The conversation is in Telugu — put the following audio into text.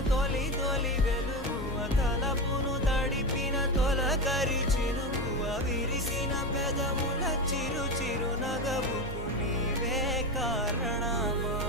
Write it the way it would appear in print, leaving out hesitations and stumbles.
తొలి తొలి వెలుగువ తలపును తడిపిన తొలకరి చినుకువ విరిసిన పెదముల చిరు చిరు నగవుకు నీవే కారణమా